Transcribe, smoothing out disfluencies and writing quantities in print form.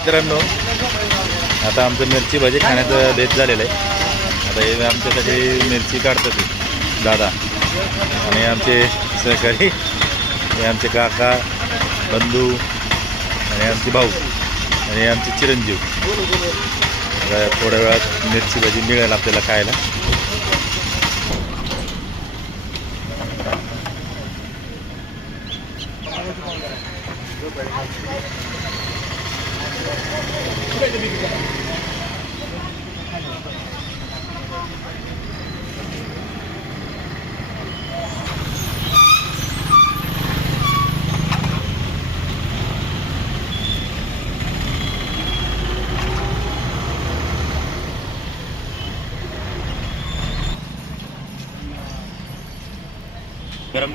मित्रांनो, आता आमचं मिरची भाजी खाण्याचं बेत झालेलं आहे. आता हे आमच्यासाठी मिरची काढतात ते दादा आणि आमचे सहकारी, हे आमचे काका, बंधू आणि आमचे भाऊ आणि आमचे चिरंजीव. आता थोड्या वेळात मिरची भाजी मिळेल आपल्याला खायला. गरम